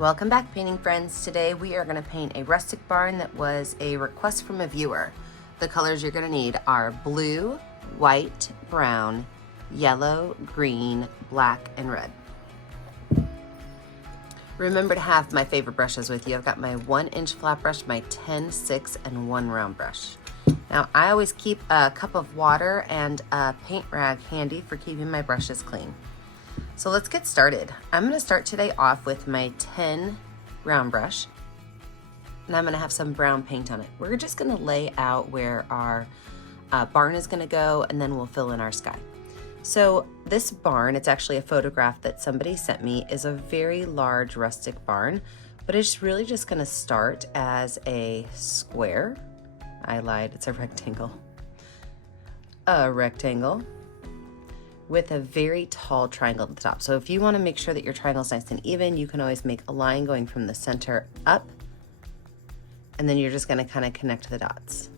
Welcome back, painting friends. Today we are going to paint a rustic barn that was a request from a viewer. The colors you're going to need are blue, white, brown, yellow, green, black, and red. Remember to have my favorite brushes with you. I've got my 1-inch flat brush, my 10, 6, and 1 round brush. Now I always keep a cup of water and a paint rag handy for keeping my brushes clean. So let's get started. I'm going to start today off with my 10 round brush, and I'm going to have some brown paint on it. We're just going to lay out where our barn is going to go, and then we'll fill in our sky. So this barn, it's actually a photograph that somebody sent me, is a very large rustic barn, but it's really just going to start as a square. I lied, it's a rectangle. A rectangle with a very tall triangle at the top. So if you want to make sure that your triangle is nice and even, you can always make a line going from the center up, and then you're just going to kind of connect the dots.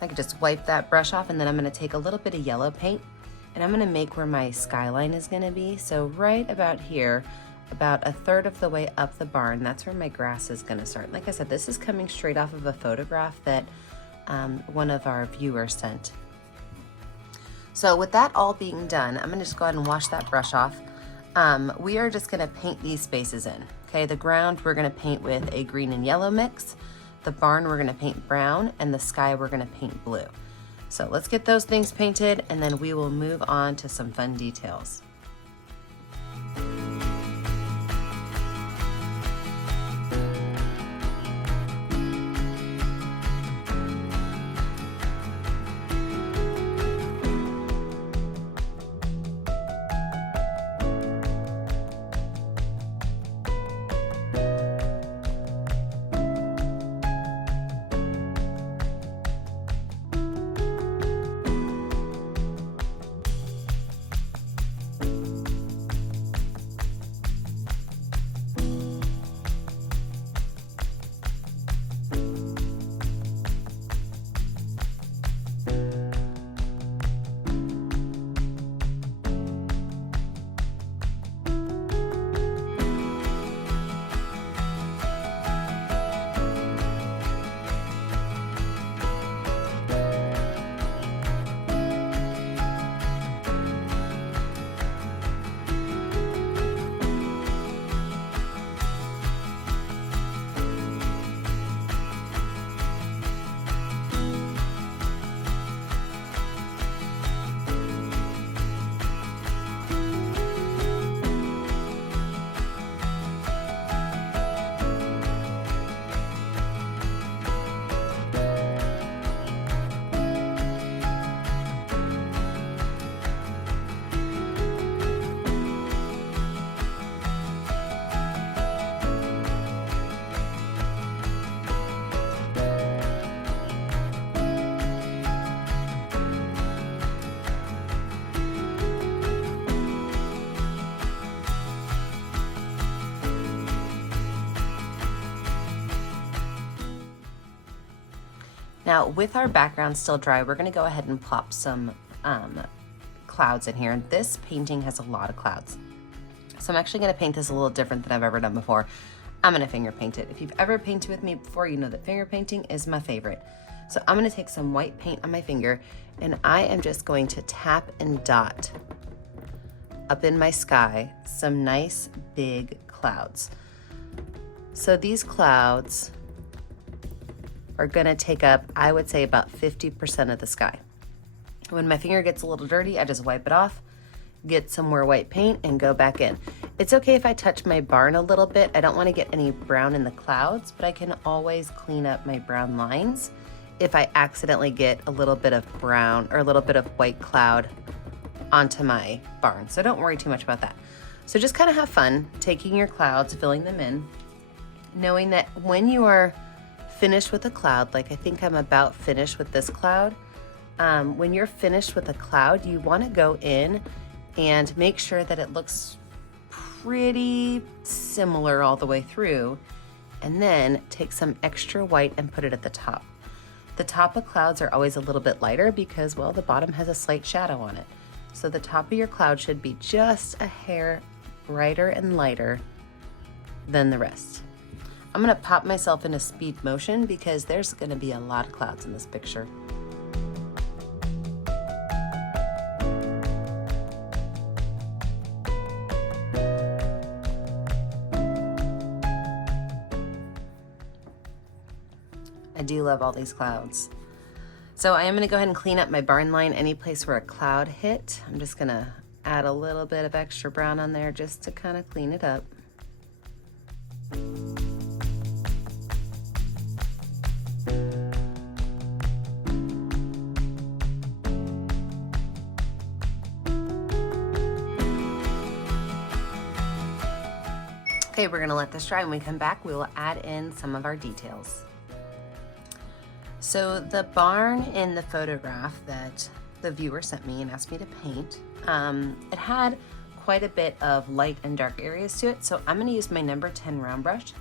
I could just wipe that brush off, and then I'm going to take a little bit of yellow paint, and I'm going to make where my skyline is going to be. So right about here, about a third of the way up the barn, that's where my grass is going to start. Like I said, this is coming straight off of a photograph that one of our viewers sent. So with that all being done, I'm going to just go ahead and wash that brush off. We are just going to paint these spaces in. Okay, the ground we're going to paint with a green and yellow mix. The barn we're going to paint brown, and the sky we're going to paint blue. So let's get those things painted, and then we will move on to some fun details. Now, with our background still dry, we're going to go ahead and plop some clouds in here. And this painting has a lot of clouds. So I'm actually going to paint this a little different than I've ever done before. I'm going to finger paint it. If you've ever painted with me before, you know that finger painting is my favorite. So I'm going to take some white paint on my finger, and I am just going to tap and dot up in my sky some nice big clouds. So these clouds are gonna take up, I would say, about 50% of the sky. When my finger gets a little dirty, I just wipe it off, get some more white paint, and go back in. It's okay if I touch my barn a little bit. I don't wanna get any brown in the clouds, but I can always clean up my brown lines if I accidentally get a little bit of brown or a little bit of white cloud onto my barn. So don't worry too much about that. So just kind of have fun taking your clouds, filling them in, knowing that when you are finished with a cloud, like I think I'm about finished with this cloud, when you're finished with a cloud, you want to go in and make sure that it looks pretty similar all the way through, and then take some extra white and put it at the top. The top of clouds are always a little bit lighter because, well, the bottom has a slight shadow on it. So the top of your cloud should be just a hair brighter and lighter than the rest. I'm gonna pop myself into speed motion because there's gonna be a lot of clouds in this picture. I do love all these clouds. So I am gonna go ahead and clean up my barn line. Any place where a cloud hit, I'm just gonna add a little bit of extra brown on there just to kind of clean it up. Okay, we're gonna let this dry. When we come back, we will add in some of our details. So the barn in the photograph that the viewer sent me and asked me to paint, it had quite a bit of light and dark areas to it. So I'm gonna use my number 10 round brush,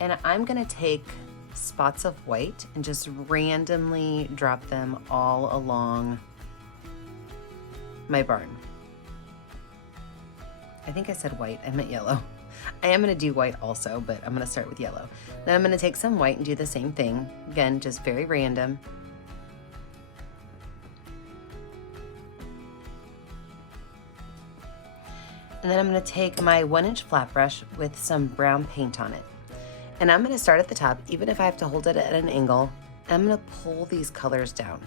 and I'm gonna take spots of white and just randomly drop them all along my barn. I think I said white, I meant yellow. I am gonna do white also, but I'm gonna start with yellow. Then I'm gonna take some white and do the same thing. Again, just very random. And then I'm gonna take my 1-inch flat brush with some brown paint on it. And I'm gonna start at the top, even if I have to hold it at an angle. I'm gonna pull these colors down.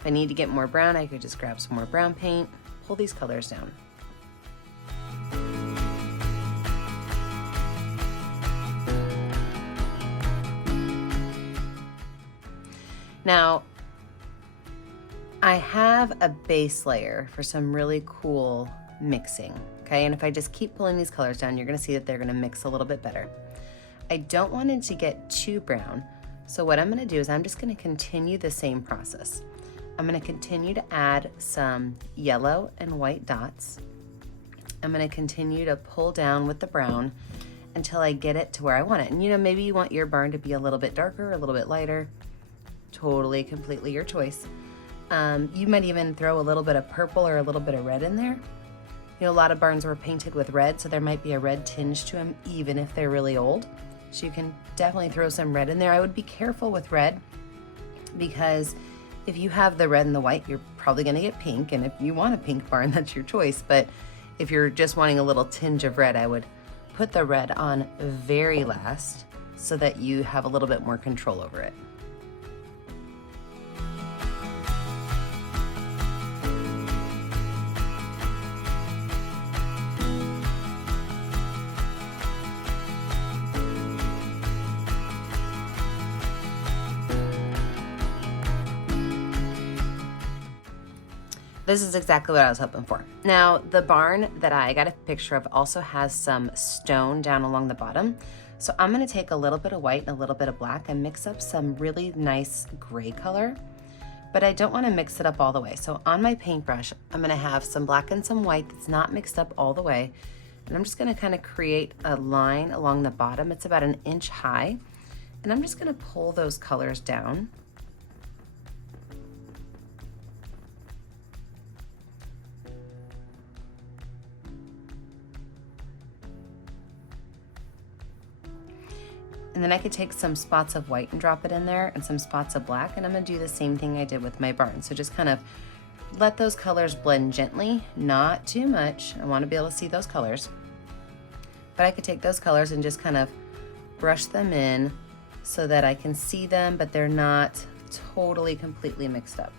If I need to get more brown, I could just grab some more brown paint, pull these colors down. Now, I have a base layer for some really cool mixing, okay? And if I just keep pulling these colors down, you're gonna see that they're gonna mix a little bit better. I don't want it to get too brown, so what I'm gonna do is I'm just gonna continue the same process. I'm gonna continue to add some yellow and white dots. I'm gonna continue to pull down with the brown until I get it to where I want it. And you know, maybe you want your barn to be a little bit darker, a little bit lighter. Totally, completely your choice. You might even throw a little bit of purple or a little bit of red in there. You know, a lot of barns were painted with red, so there might be a red tinge to them, even if they're really old. So you can definitely throw some red in there. I would be careful with red because if you have the red and the white, you're probably gonna get pink, and if you want a pink barn, that's your choice. But if you're just wanting a little tinge of red, I would put the red on very last so that you have a little bit more control over it. This is exactly what I was hoping for. Now, the barn that I got a picture of also has some stone down along the bottom. So I'm gonna take a little bit of white and a little bit of black and mix up some really nice gray color, but I don't wanna mix it up all the way. So on my paintbrush, I'm gonna have some black and some white that's not mixed up all the way. And I'm just gonna kind of create a line along the bottom. It's about 1 inch high. And I'm just gonna pull those colors down. And then I could take some spots of white and drop it in there and some spots of black, and I'm gonna do the same thing I did with my barn. So just kind of let those colors blend gently, not too much. I wanna be able to see those colors. But I could take those colors and just kind of brush them in so that I can see them, but they're not totally completely mixed up.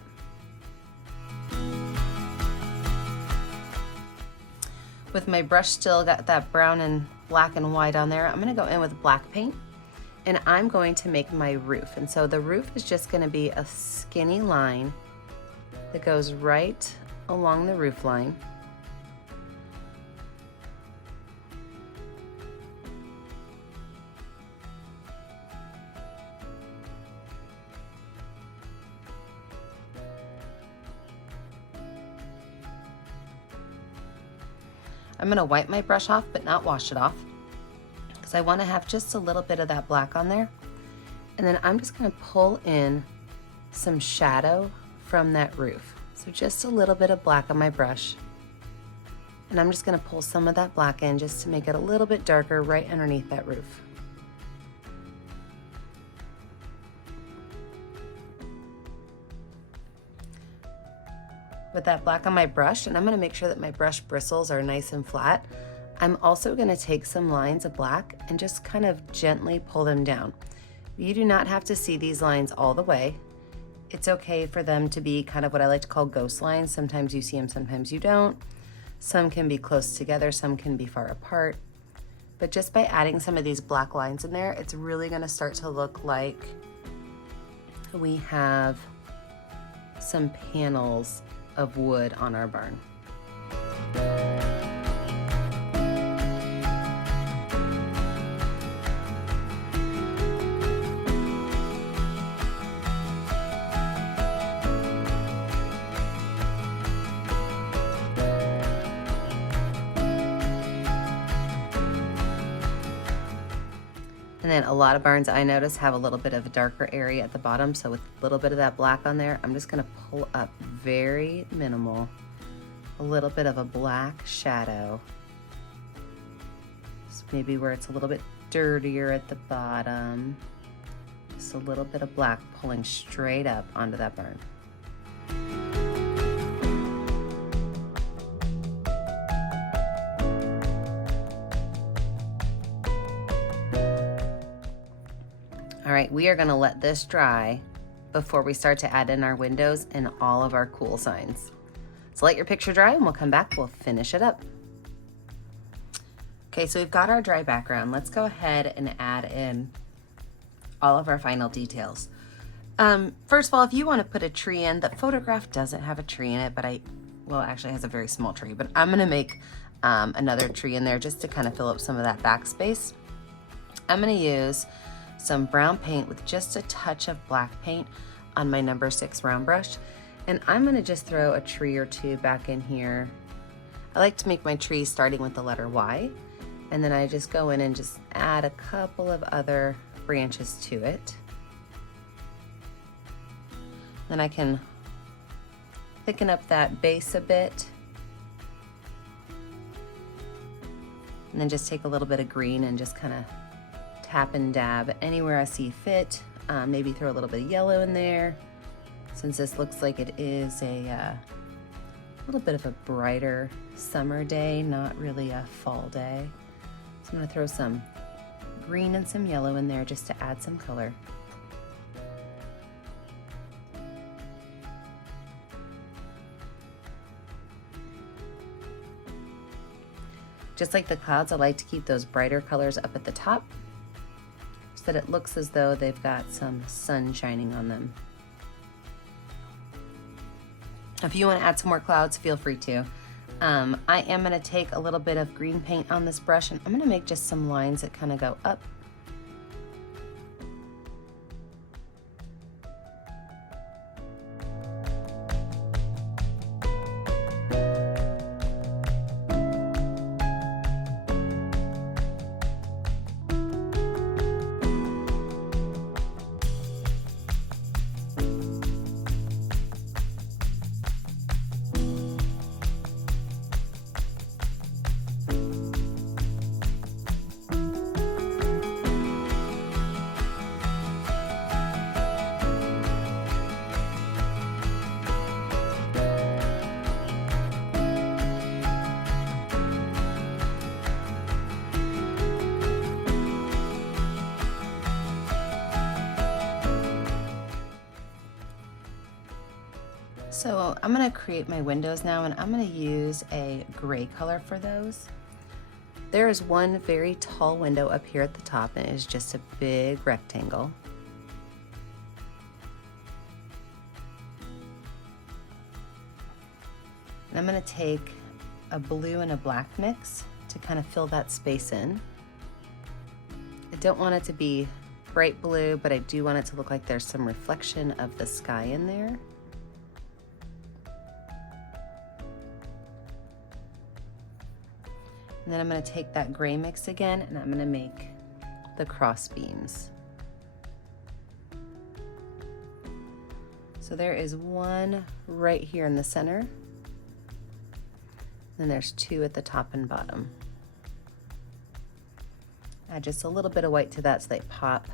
With my brush still got that brown and black and white on there, I'm gonna go in with black paint. And I'm going to make my roof. And so the roof is just gonna be a skinny line that goes right along the roof line. I'm gonna wipe my brush off, but not wash it off, because I wanna have just a little bit of that black on there. And then I'm just gonna pull in some shadow from that roof. So just a little bit of black on my brush. And I'm just gonna pull some of that black in just to make it a little bit darker right underneath that roof. With that black on my brush, and I'm gonna make sure that my brush bristles are nice and flat, I'm also gonna take some lines of black and just kind of gently pull them down. You do not have to see these lines all the way. It's okay for them to be kind of what I like to call ghost lines. Sometimes you see them, sometimes you don't. Some can be close together, some can be far apart. But just by adding some of these black lines in there, it's really gonna start to look like we have some panels of wood on our barn. And then a lot of barns I notice have a little bit of a darker area at the bottom. So with a little bit of that black on there, I'm just gonna pull up very minimal, a little bit of a black shadow. So maybe where it's a little bit dirtier at the bottom. Just a little bit of black pulling straight up onto that barn. All right, we are gonna let this dry before we start to add in our windows and all of our cool signs. So let your picture dry and we'll come back, we'll finish it up. Okay, so we've got our dry background. Let's go ahead and add in all of our final details. First of all, if you wanna put a tree in, the photograph doesn't have a tree in it, but well, it actually has a very small tree, but I'm gonna make another tree in there just to kind of fill up some of that backspace. I'm gonna use some brown paint with just a touch of black paint on my number 6 round brush. And I'm gonna just throw a tree or two back in here. I like to make my trees starting with the letter Y. And then I just go in and just add a couple of other branches to it. Then I can thicken up that base a bit. And then just take a little bit of green and just kind of tap and dab anywhere I see fit. Maybe throw a little bit of yellow in there, since this looks like it is a little bit of a brighter summer day, not really a fall day. So I'm gonna throw some green and some yellow in there just to add some color. Just like the clouds, I like to keep those brighter colors up at the top, so that it looks as though they've got some sun shining on them. If you want to add some more clouds, feel free to. I am going to take a little bit of green paint on this brush, and I'm going to make just some lines that kind of go up. So I'm gonna create my windows now, and I'm gonna use a gray color for those. There is one very tall window up here at the top, and it is just a big rectangle. And I'm gonna take a blue and a black mix to kind of fill that space in. I don't want it to be bright blue, but I do want it to look like there's some reflection of the sky in there. And then I'm going to take that gray mix again, and I'm going to make the cross beams. So there is one right here in the center. Then there's two at the top and bottom. Add just a little bit of white to that so they pop.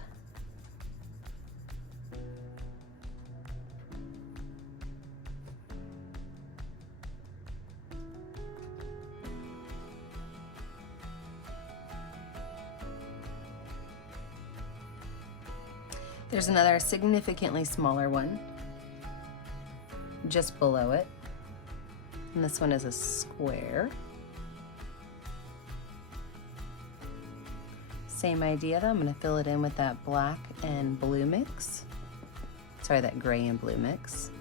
There's another significantly smaller one just below it. And this one is a square. Same idea though, I'm gonna fill it in with that black and blue mix. Sorry, that gray and blue mix.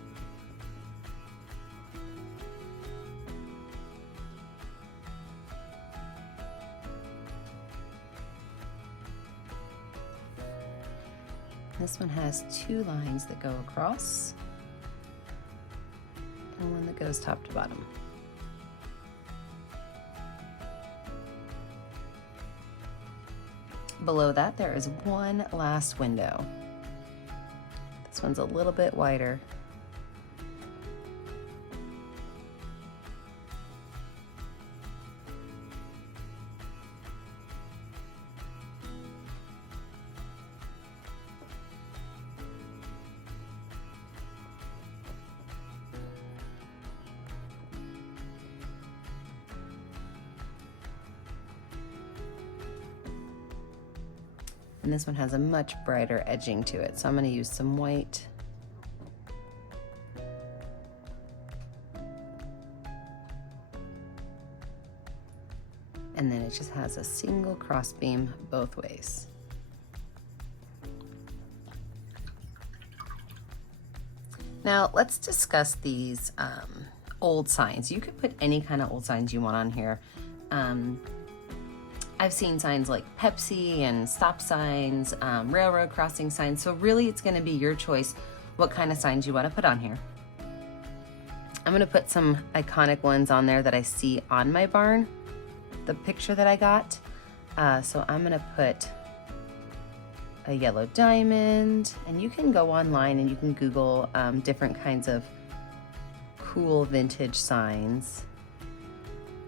This one has two lines that go across and one that goes top to bottom. Below that, there is one last window. This one's a little bit wider. And this one has a much brighter edging to it, so I'm going to use some white. And then it just has a single cross beam both ways. Now let's discuss these old signs. You could put any kind of old signs you want on here. I've seen signs like Pepsi and stop signs, railroad crossing signs. So really it's gonna be your choice what kind of signs you wanna put on here. I'm gonna put some iconic ones on there that I see on my barn, the picture that I got. So I'm gonna put a yellow diamond, and you can go online and you can Google different kinds of cool vintage signs.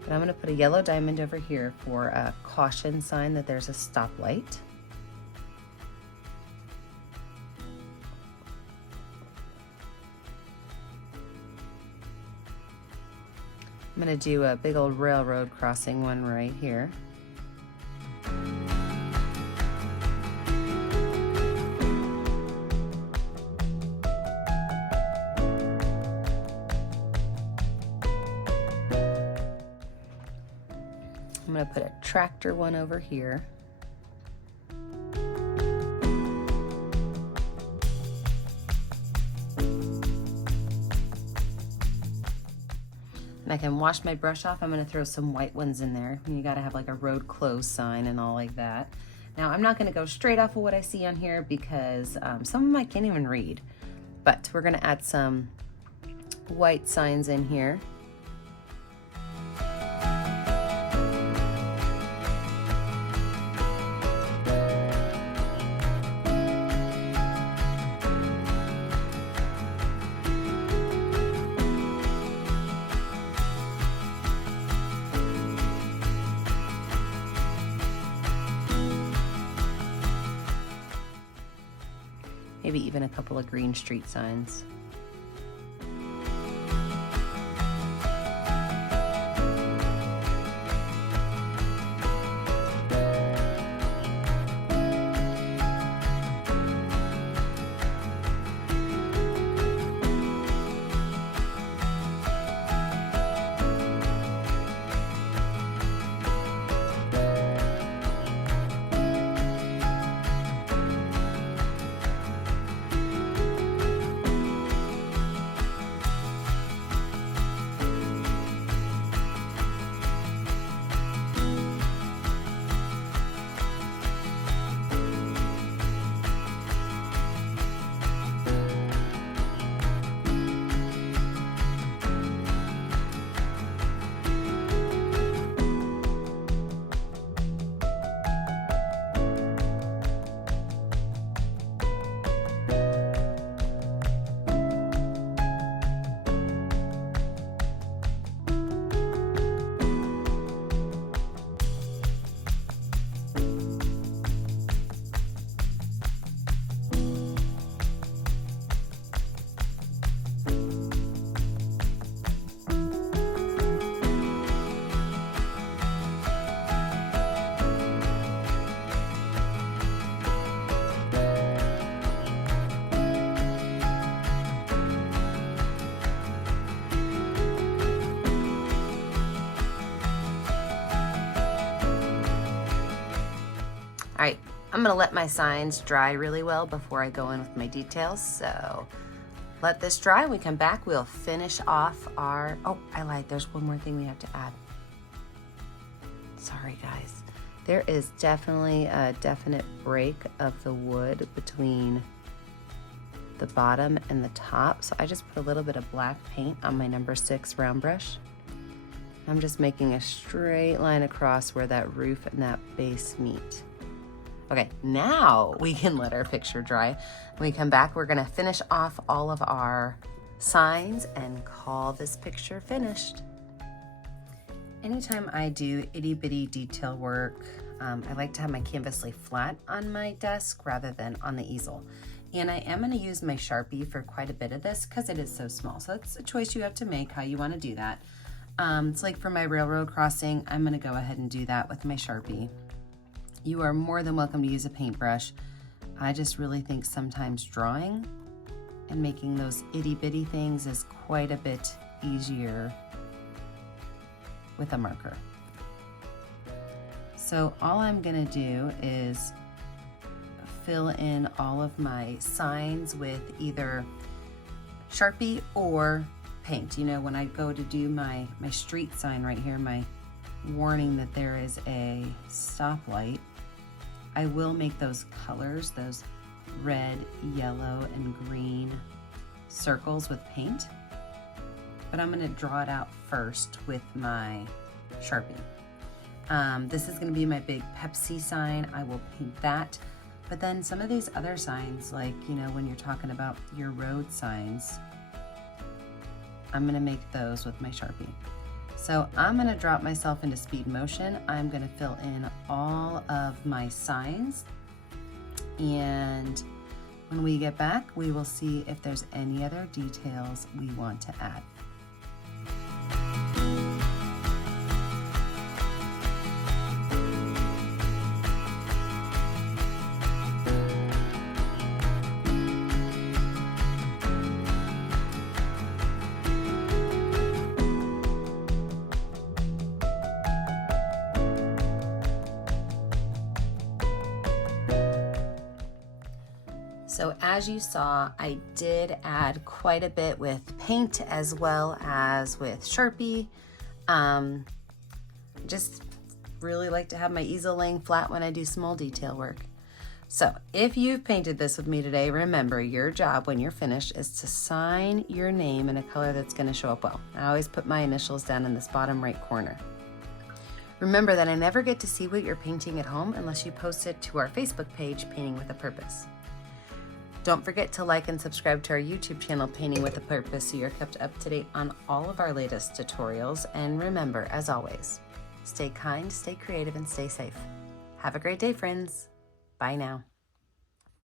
But I'm gonna put a yellow diamond over here for a caution sign that there's a stoplight. I'm gonna do a big old railroad crossing one right here. I'm gonna put a tractor one over here. And I can wash my brush off. I'm gonna throw some white ones in there. You gotta have like a road closed sign and all like that. Now I'm not gonna go straight off of what I see on here because some of them I can't even read. But we're gonna add some white signs in here. Maybe even a couple of green street signs. I'm gonna let my signs dry really well before I go in with my details. So let this dry. When we come back, we'll finish off our, oh, I lied. There's one more thing we have to add. Sorry, guys. There is definitely a definite break of the wood between the bottom and the top. So I just put a little bit of black paint on my number 6 round brush. I'm just making a straight line across where that roof and that base meet. Okay, now we can let our picture dry. When we come back, we're gonna finish off all of our signs and call this picture finished. Anytime I do itty bitty detail work, I like to have my canvas lay flat on my desk rather than on the easel. And I am gonna use my Sharpie for quite a bit of this because it is so small. So it's a choice you have to make how you wanna do that. It's like for my railroad crossing, I'm gonna go ahead and do that with my Sharpie. You are more than welcome to use a paintbrush. I just really think sometimes drawing and making those itty bitty things is quite a bit easier with a marker. So all I'm gonna do is fill in all of my signs with either Sharpie or paint. You know, when I go to do my street sign right here, my warning that there is a stoplight, I will make those colors, those red, yellow, and green circles with paint, but I'm gonna draw it out first with my Sharpie. This is gonna be my big Pepsi sign. I will paint that, but then some of these other signs, like, you know, when you're talking about your road signs, I'm gonna make those with my Sharpie. So I'm gonna drop myself into speed motion. I'm gonna fill in all of my signs, and when we get back, we will see if there's any other details we want to add. So as you saw, I did add quite a bit with paint as well as with Sharpie. Just really like to have my easel laying flat when I do small detail work. So if you've painted this with me today, remember your job when you're finished is to sign your name in a color that's going to show up well. I always put my initials down in this bottom right corner. Remember that I never get to see what you're painting at home unless you post it to our Facebook page, Painting with a Purpose. Don't forget to like and subscribe to our YouTube channel, Painting with a Purpose, so you're kept up to date on all of our latest tutorials. And remember, as always, stay kind, stay creative, and stay safe. Have a great day, friends. Bye now.